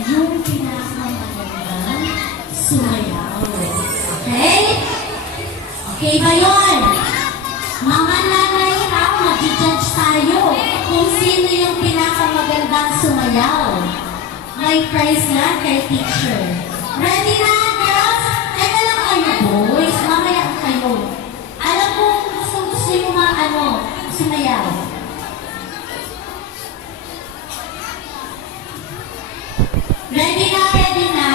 yung pinakamagandang sumayaw. Okay? Okay ba yun? Mga nanay ha, mag-judge tayo kung sino yung pinakamagandang sumayaw. May prize na kay teacher. Ready na, girls? Teka lang kayo, boys. Mamaya kayo. Alam ko gusto yung mga sumayaw. Ready na, ready na?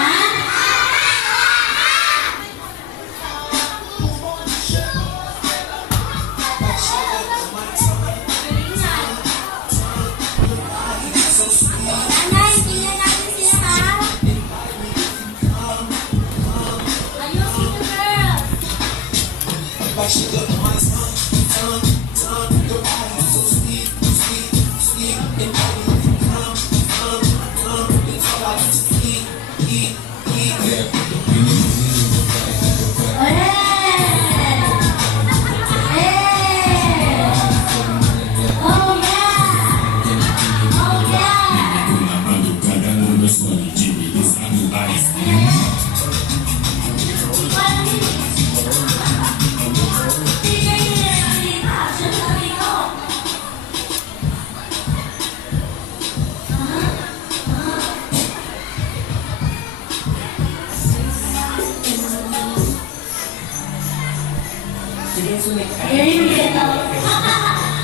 Very good.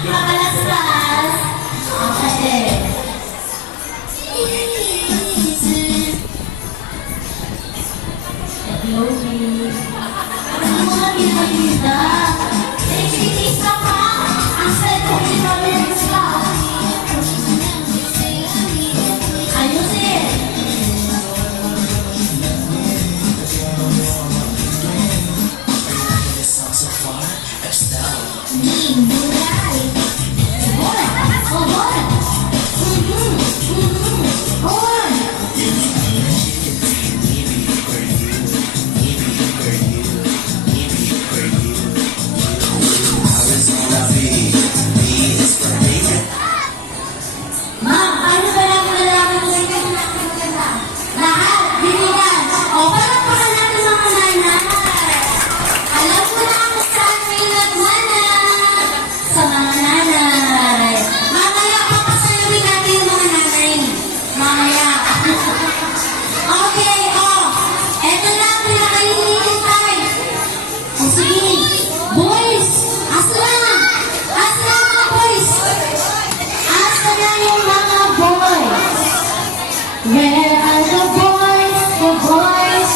Makalasas. Okay. Glory. Ang mga pinagida. Nagsitis ka pa. Ang sad kong ipabilis ka. Ayusin. Where are the boys, the boys?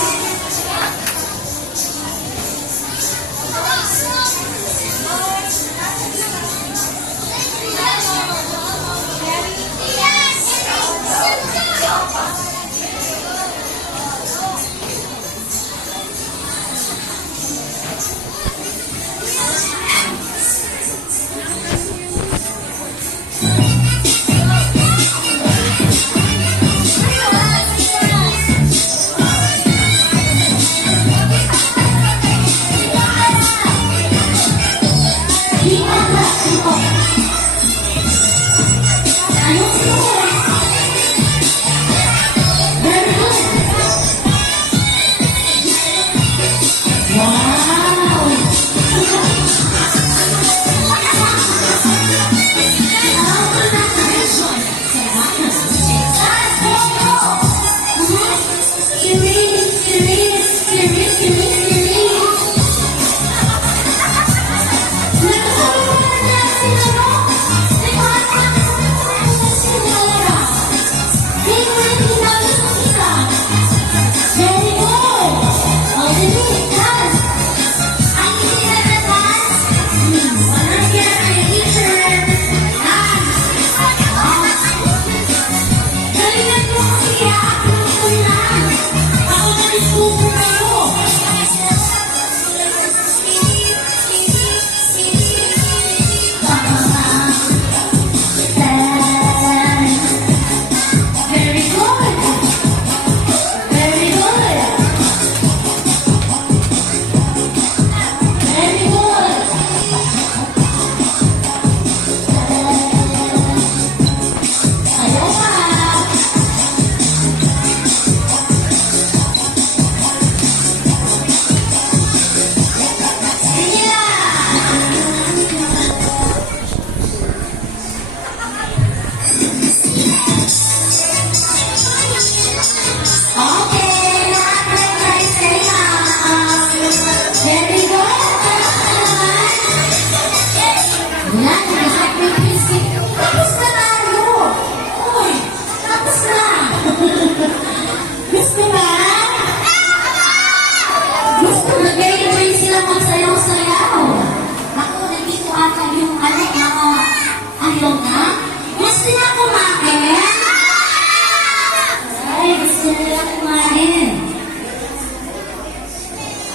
gusto nila kumain.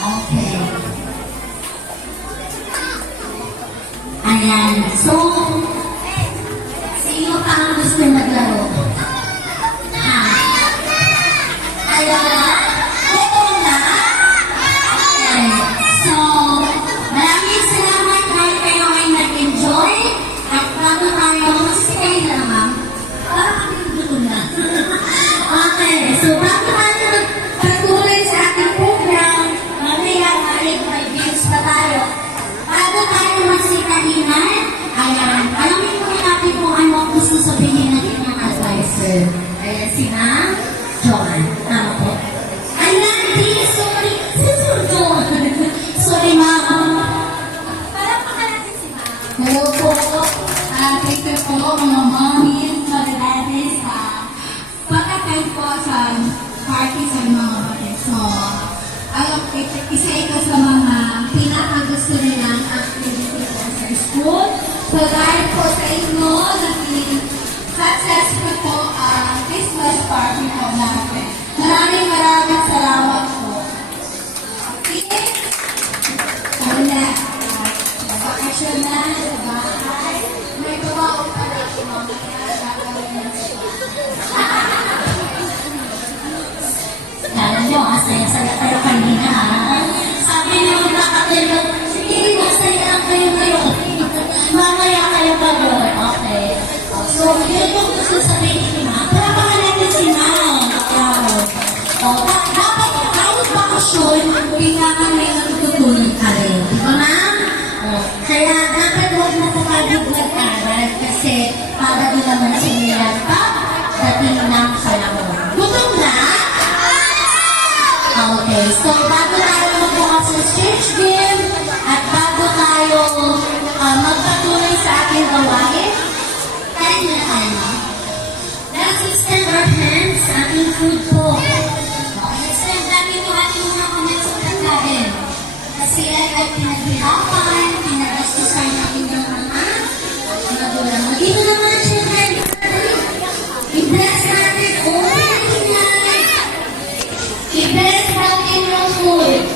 Okay. Ayan. So, sino pa ang gusto maglaro? Ayaw na? Oo na? Okay. So, maraming salamat dahil kayo ay nag-enjoy. At bago tayo, masasikain na ma'am. Parang kami gutom na. Okay. So, bago tayo patuloy sa ating program, mamaya may views pa tayo. Bago tayo magsikahinan, ayan, alamin po natin kung ano ang gusto sabihin ng inyong advisor. Ayan, si Ma'am John. Tama po. Ayan, sorry. John. Sorry, Ma'am. Parang natin si Ma'am. Hello po. Thank you po mga mommies, mga daddies, pagkakain po sa party sa mga kapatid. So, isa ito sa mga pinakagusto nilang activity po sa school. So, dahil po sa inyo, naging successful po ang Christmas party po natin. Maraming salamat po. Okay? Wala. Bakasyon na, bahay. May babaw pa na si mamaya. Gagawin na siya. Alam nyo, saya-saya kayo kanina, ha? Sabi nyo, nakatilo, hindi masaya lang kayo ngayon. Mamaya kayo bago. Okay. So, yun yung gusto sabihin ni Ma'am. Palapakan natin si Ma'am. Dapat kahit bakasyon, kailangan may natutunan ka rin. Di ba, Ma'am? Kaya dapat huwag na pagkagod mag-aral kasi para doon naman sila pa dating ng kalamon. Gutom na? Okay, so bago tayo magbukas sa stage game at bago tayo magpatuloy sa ating gawain, tayo na tayo. Let's extend our hands sa ating food po. Okay, extend natin yung ating mga kamay sa pagkain. Kasi ay pinaghirapan, pinagastusan natin yung mga magulang. Dito naman, children, i-bless natin all the I-bless natin yung food.